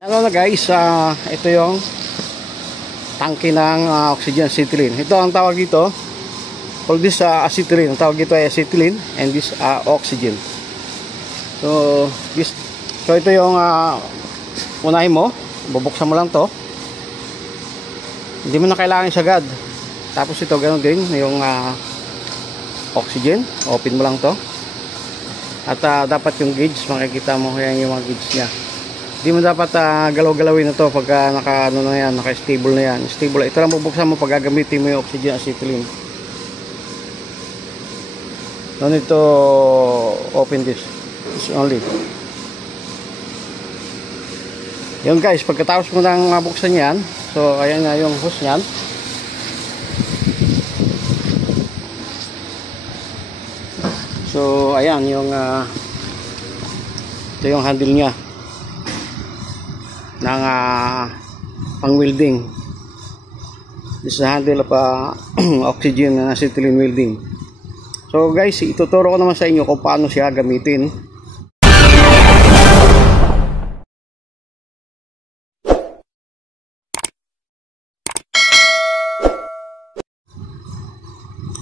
Ano na guys, ito yung tangke ng oxygen acetylene. Ito ang tawag dito. All this acetylene. Ang tawag dito ay acetylene and this oxygen. So ito yung unahin mo. Bubuksan mo lang to. Hindi mo na kailangan isagad. Tapos ito ganoon din yung oxygen. Open mo lang to. At dapat yung gauge, makikita mo yan yung mga gauge niya. Hindi mo dapat galaw-galawin na to pagka naka-stable na yan. Stable. Ito lang bubuksan mo pag gagamitin mo yung oxygen acetylene. No need to open this. It's only. Yun guys, pagkatapos mo nang buksan yan, so ayan nga yung hose nyan. So ayan yung ito yung handle nya ng pang welding. This is the handle of oxygen acetylene welding. So guys, ituturo ko naman sa inyo kung paano siya gamitin.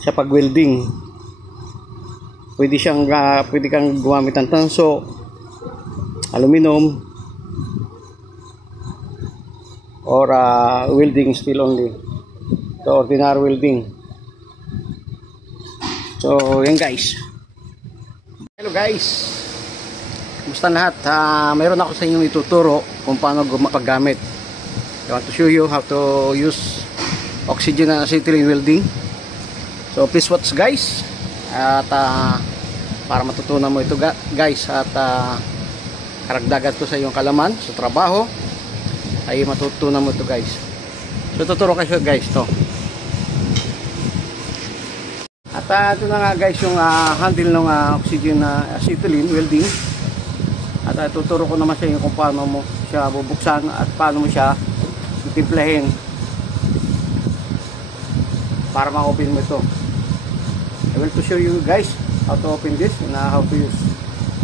Sa pag welding, pwede kang gumamit ng tanso, aluminum, or welding steel only. So ordinary welding. So yan guys. Hello guys, kumusta lahat? Mayroon ako sa inyong ituturo kung paano paggamit. I want to show you how to use oxygen and acetylene welding. So please watch guys. At para matutunan mo ito guys, at karagdagan to sa iyong kalaman sa trabaho, ay matutunan mo ito guys. So tuturo kayo guys to. At ito na nga guys yung handle ng oxygen acetylene welding. At tuturo ko naman sa inyo kung paano mo siya bubuksan at paano mo siya titimplahin para ma-open mo ito. I will to show you guys how to open this and how to use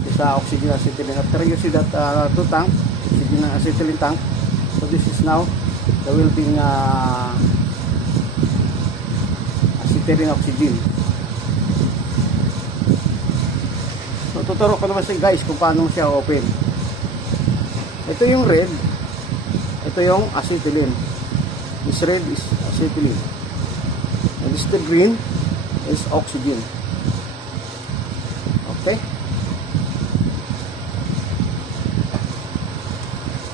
this oxygen acetylene. After you see that two tank, oxygen acetylene tank. So this is now the welding acetylene oxygen. So tuturo ko naman sa guys kung paano siya open. Ito yung red, ito yung acetylene. This red is acetylene, and this the green is oxygen. Okay.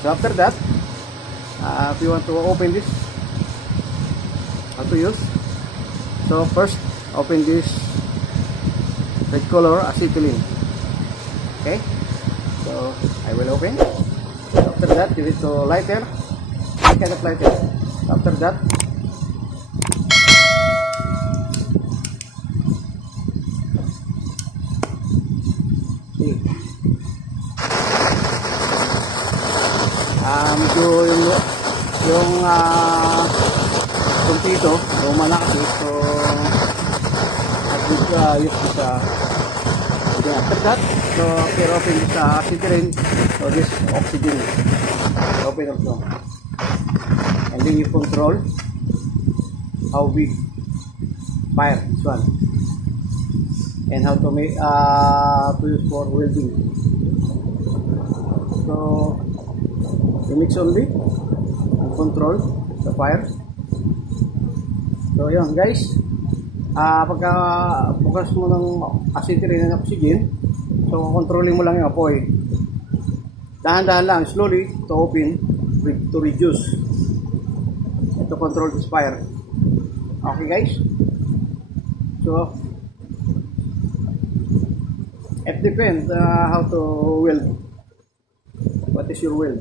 So after that, if you want to open this, how to use? So first, open this red color acetylene. Okay. So I will open. After that, give it to lighter. What kind of lighter? After that, medyo yung kumpito luma na kasi, so use this after that. So after open this acetylene, so this oxygen open up now, and then you control how big fire this one and how to make to use for welding. So you mix only and control the fire. So yun guys, pagka bukas mo ng acetylene and oxygen, so controlling mo lang yung apoy, dahan-dahan lang, slowly to open, to reduce and to control this fire. Okay guys, so it depends how to weld, what is your weld.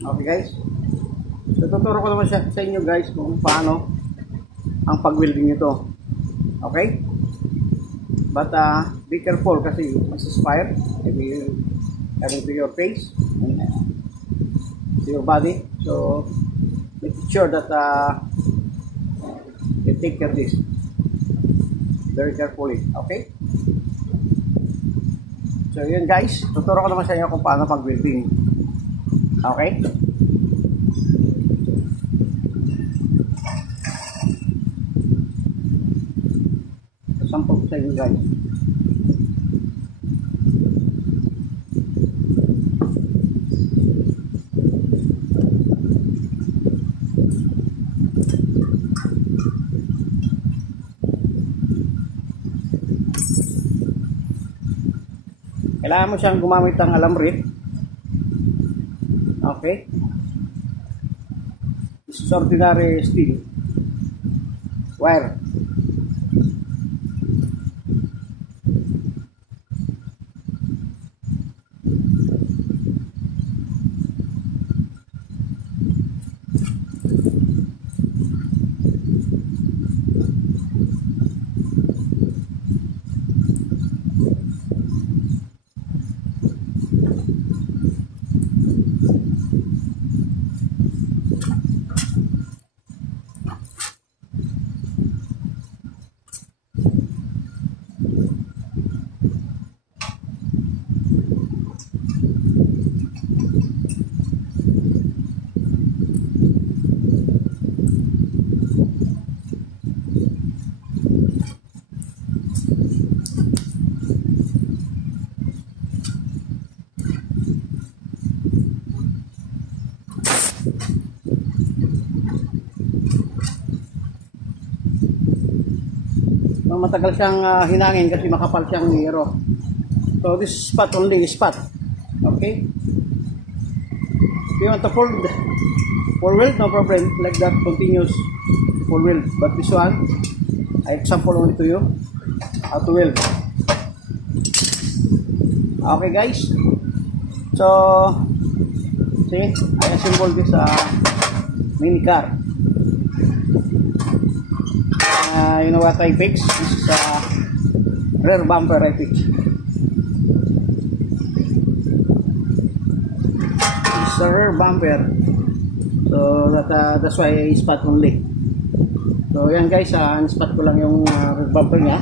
Okay guys, so tuturo ko naman sa inyo guys kung paano ang pag-welding nito. Okay, but be careful kasi masisfire maybe coming to your face and to your body. So make sure that you take care of this very carefully. Okay, so yun guys, tuturo ko naman sa inyo kung paano pag-welding. Okay. Sample ko sa inyo guys. Kailangan mo siyang gumamit ng alambre. Okay. This is ordinary steel wire. Matagal siyang hinangin kasi makapal siyang hero. So this spot only is spot. Okay. If you want to fold four wheel, no problem. Like that, continuous four wheel. But this one, I example only to you how to weld. Okay guys. So see, I assemble this mini car. You know what I fix? This is rear bumper I fix. This is a rear bumper. So that's why I spot only. So yan guys, spot ko lang yung rear bumper niya.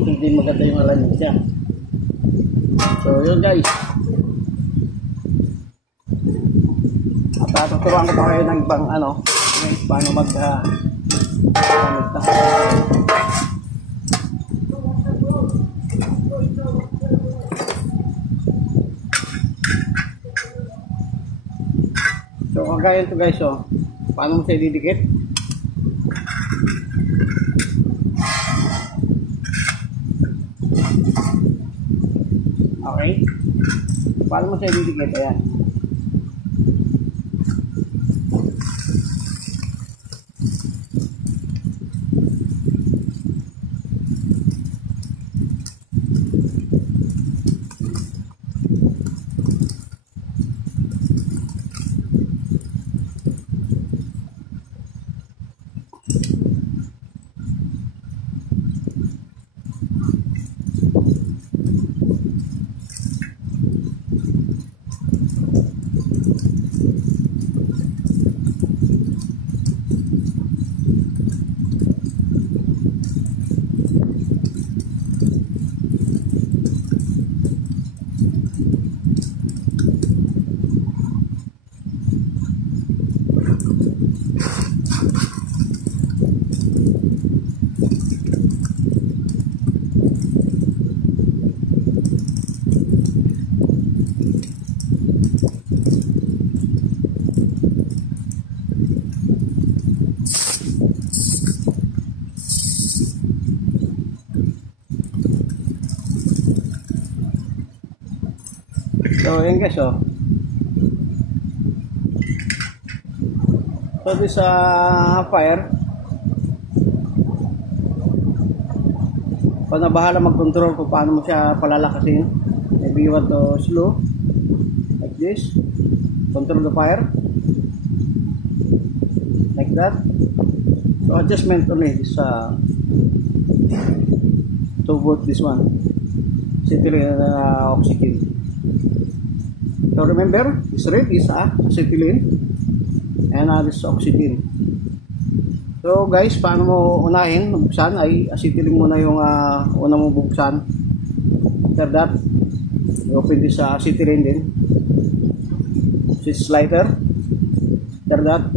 Hindi maganda yung alignment niya. So yun guys. At tuturuan ko pa kayo ng ibang paano so kagaya ito guys, paano mo siya didikit. Okay, paano mo siya didikit? Ayan. So yan guys, so this fire, na bahala mag-control kung paano mo siya palalakasin. Maybe you want to slow like this, control the fire like that. So adjustment only this to boot this one acetylene oxygen. So remember, this red is acetylene and this oxygen. So guys, paano mo unahin buksan ay acetylene muna yung una mong buksan. After that, you open this acetylene din. switch lighter. After that,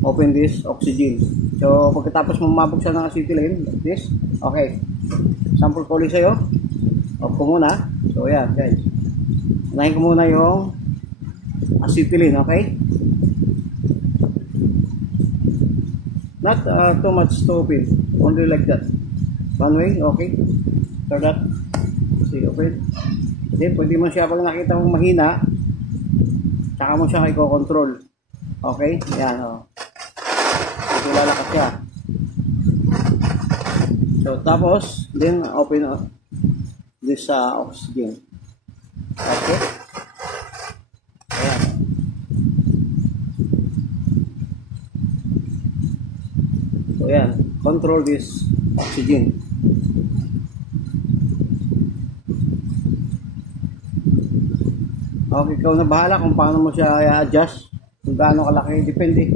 open this oxygen. So pagkatapos mo mabuksan ng acetylene, like this, okay. Sample ko ulit sa'yo. Off ko muna. So yan guys. Unahin ko muna yung acetylene, okay? Not too much to open. Only like that. One way, okay. After that, see, open. Then pwede mo siya, pag nakita mong mahina, saka mo siya i-control. Okay? Yan, o. Ito lalakas siya. So, tapos, then open this oxygen. Okay? Ayan. So, ayan. Control this oxygen. Okay, ikaw na bahala kung paano mo siya i-adjust, kung gaano kalaki, depende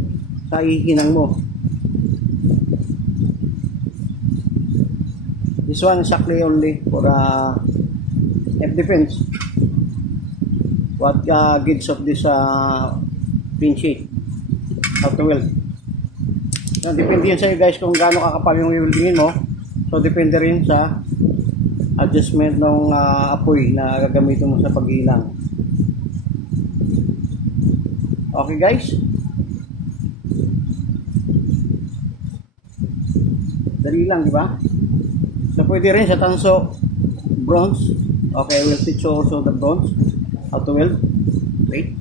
sa ihinang mo. This one is exactly only for it depends what gauge of this pin sheet, how to weld. So, depende yun sa iyo guys kung gaano kakapal yung weldingin mo. So depende rin sa adjustment ng apoy na gagamitin mo sa paghilang. Okay guys? Dali lang, di ba? So pwede rin sa tanso bronze. Okay, we'll teach you also the bronze. How to weld. Wait.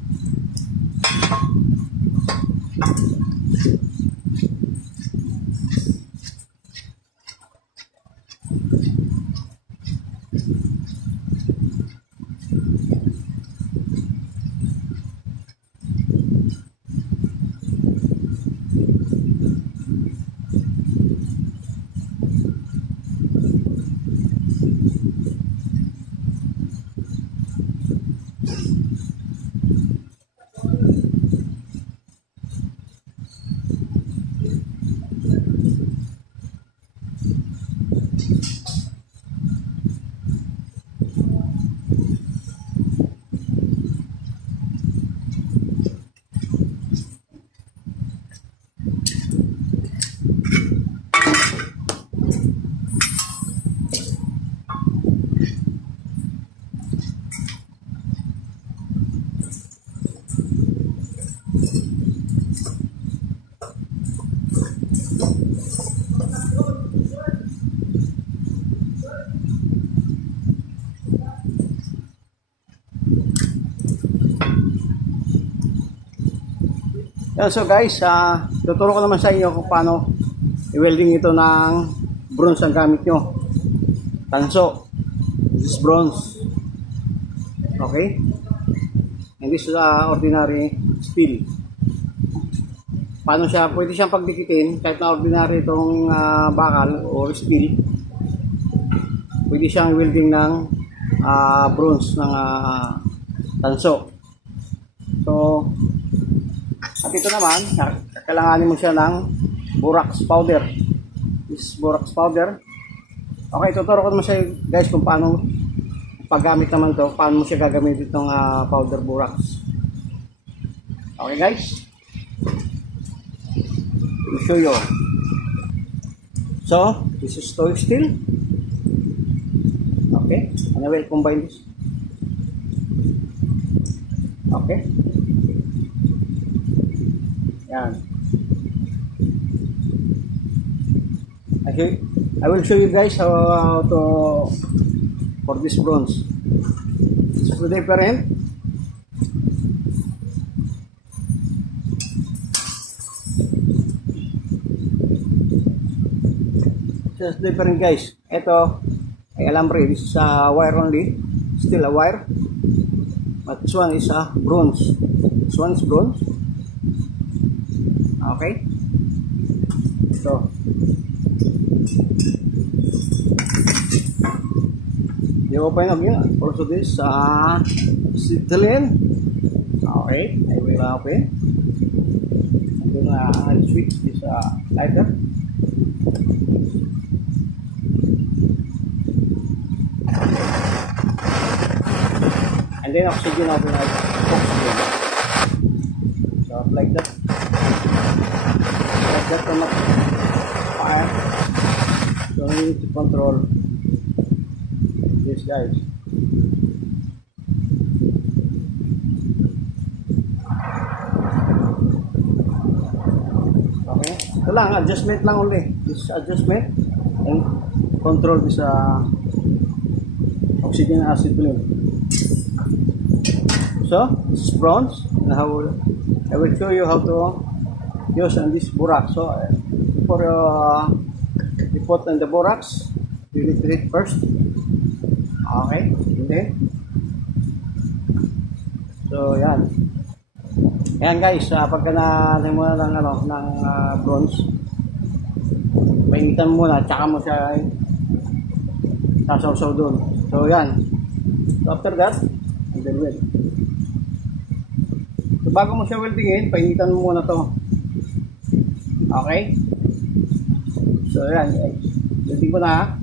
So guys, tuturo ko naman sa inyo kung paano i-welding ito ng bronze ang gamit nyo. Tanso. This is bronze. Okay? And this is ordinary steel. Paano siya? Pwede siyang pagdikitin kahit na ordinary itong bakal or steel. Pwede siyang welding ng bronze ng tanso. So, at ito naman, kailanganin mo siya ng borax powder. This borax powder. Okay, tuturo ko naman sa guys kung paano paggamit naman to, paano mo siya gagamitin itong powder borax. Okay guys? I'll show you. So, this is stoic steel. Okay, and I will combine this. Okay. Yan. Okay, I will show you guys how to for this bronze. This is the different. Just different guys. Ito ay alambre. This is a wire only. Still a wire. But this one is a bronze. This one is bronze. Okay. So you open again. Also this acetylene. Okay, I will open. And then I'll switch this lighter. And then oxygen natin ay oxygen. So like that. Like that on the fire. So we need to control this, guys. Okay. Ito lang, adjustment lang only. This adjustment and control this oxygen and acetylene. So, this is bronze. And I will show you how to use on this borax. So, for you put in the borax, you need to hit first. Okay. Okay. So, yan. Ayan guys, pagka na mo ng bronze, painitan mo muna, tsaka mo siya sasawsaw doon. So yan. So after that, then weld. So bago mo siya weldingin, painitan mo muna to. Okay? So yan. Welding ko na.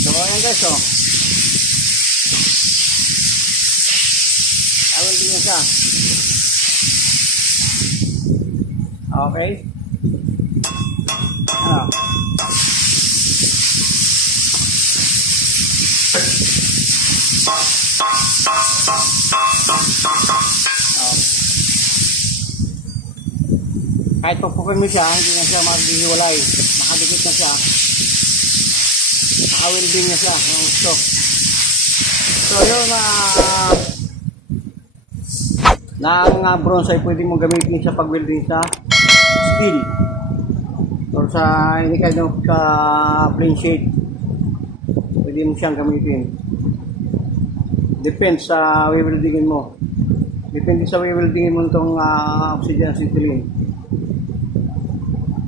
So ayan guys, oh. Welding niya siya. Okay. Ano? Kahit pupukin mo siya, hindi na siya maghihiwalay. Nakadikit na siya. Naka-welding niya siya. So yun na bronze ay pwede mong gamitin sa pag-welding sa steel or sa any kind of plain sheet. Pwede mo siyang gamitin. Depends sa weldingin mo. Depende sa weldingin mo itong oxygen acetylene.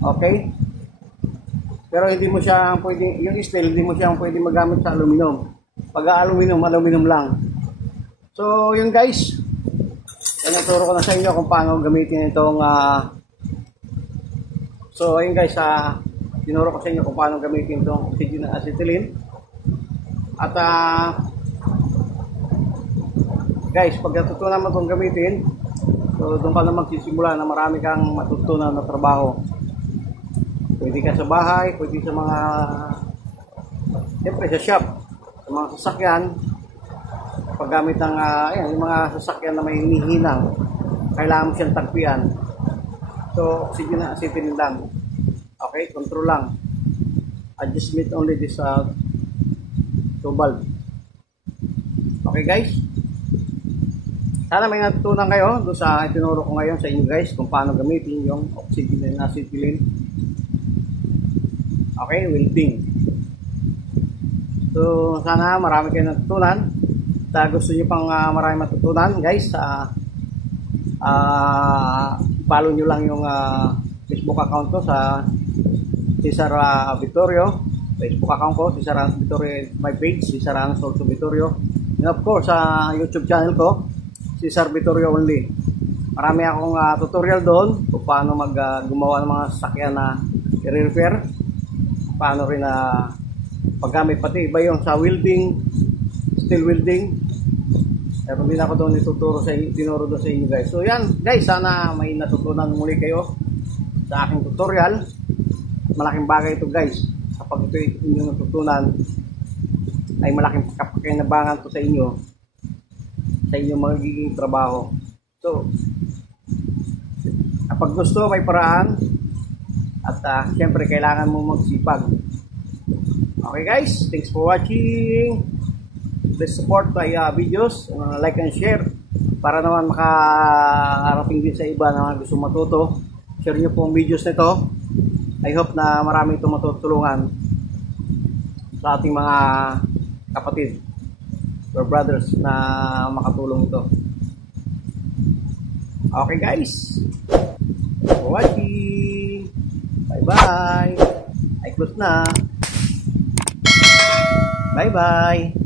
Okay? Pero hindi mo siya pwede, yung steel, hindi mo siya pwede magamit sa aluminum. Pag aluminum lang. So, yun guys. Naturo ko na sa inyo kung paano gamitin itong so, ayun guys, tinuro ko sa inyo kung paano gamitin itong oxygen acetylene. At guys, pag natutunan mo itong gamitin, so doon ka na magsisimula na marami kang matutunan na trabaho. Pwede ka sa bahay, pwede sa mga siyempre sa shop, sa mga sasakyan, paggamit ng yung mga sasakyan na may hinihinang, kailangan mo siyang tagpian. So, oxygen na acetylene lang. Okay, control lang. Adjustment only this two bulb. Okay guys? Sana may natutunan kayo doon sa itinuro ko ngayon sa inyo guys kung paano gamitin yung oxygen and acetylene. Okay, welding. So, sana marami kayo natutunan. At gusto nyo pang marami matutunan, guys, follow nyo lang yung Facebook account ko sa Cesar Vittorio. Facebook account ko, Cesar Vittorio, my page, Cesar Ansolso Vittorio. And of course, sa YouTube channel ko, Cesar Vittorio only. Marami akong tutorial doon kung paano gumawa ng mga sasakyan na i-repair. Paano rin paggamit, pati iba yung sa welding, steel welding. Meron din ako doon tinuro doon sa inyo guys. So yan guys, sana may natutunan muli kayo sa aking tutorial. Malaking bagay ito guys. Kapag ito inyong natutunan, ay malaking kapakinabangan to sa inyo, sa inyong magiging trabaho. So, kapag gusto, may paraan. At siyempre, kailangan mo magsipag. Okay guys, thanks for watching. Please support my videos, like and share para naman makarating din sa iba na gusto matuto. Share nyo po ang videos nito. I hope na marami itong matutulungan sa ating mga kapatid or brothers na makatulong ito. Okay guys, thanks for watching. Bye bye. I close na. Bye-bye!